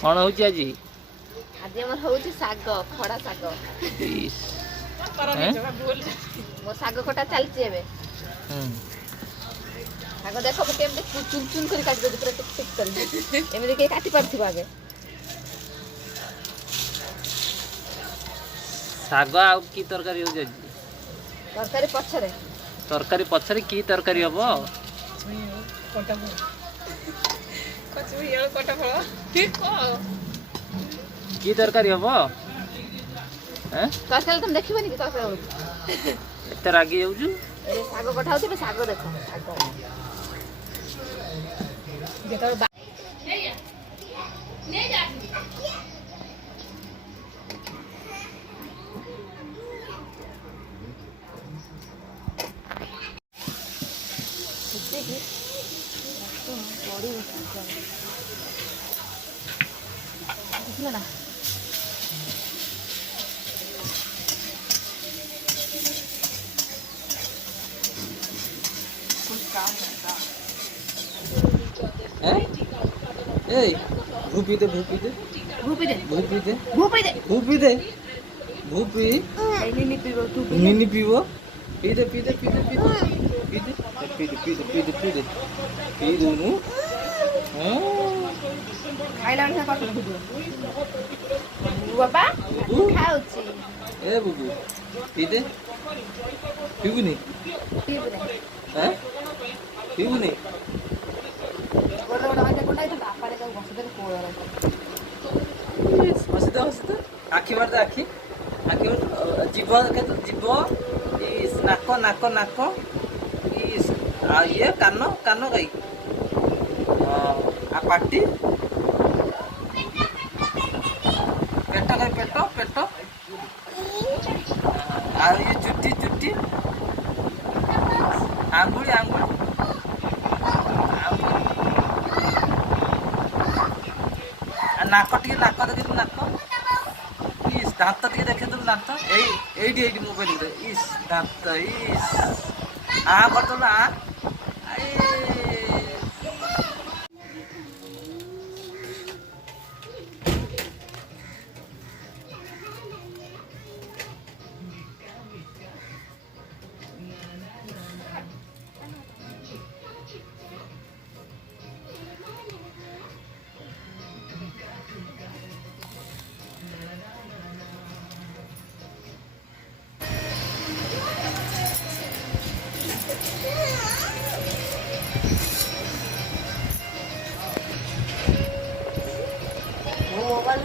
कौन हूँ आज आज आम हूँ शाग खड़ा शाग मो शाग खटा चलती शाग देख केमती चुन चुन कर काट पूरा टिक टिक कर एमती कहीं काटी पार्थ आगे शाग आ की तरकारी हो तरकारी पछरे तरकारी पछरे की तरकारी हम की तरकारी हम तरकारी तुम देखिबनी कि तरकारी एत रागी जाऊँ शाग कटा होती शाग देख शाग ना भूपी दे भूपी दे भूपी दे भूपी दे भूपी दे भूपी दे भूपी निनी पीबो तू मिनी पीवो पी दे पी दे पी दे पी दे पी दे पी दे पी दे पी दे पी दे पी दूनु खाइला से कट भिडियो बाबा खाउची ए बुबू पी दे पीबुनी पीबो दे हैं पीबुनी गोड़ गोड़ आइते कोन आइते बापारे का बस दे कोळ हसी आखि मार दे आखि आखि मार जीव के जीव इस नाक नाक नाक इस आ ये कान कान गई आ पाटी पेट गई पेट पेट आ ये चुट्टी चुट्टी आंगुली आंगुली नाक टी नाक देखी नाक इस दांत टी देखी तुम दांत एडी मोबाइल इस दांत इस आ कर आ मोबाइल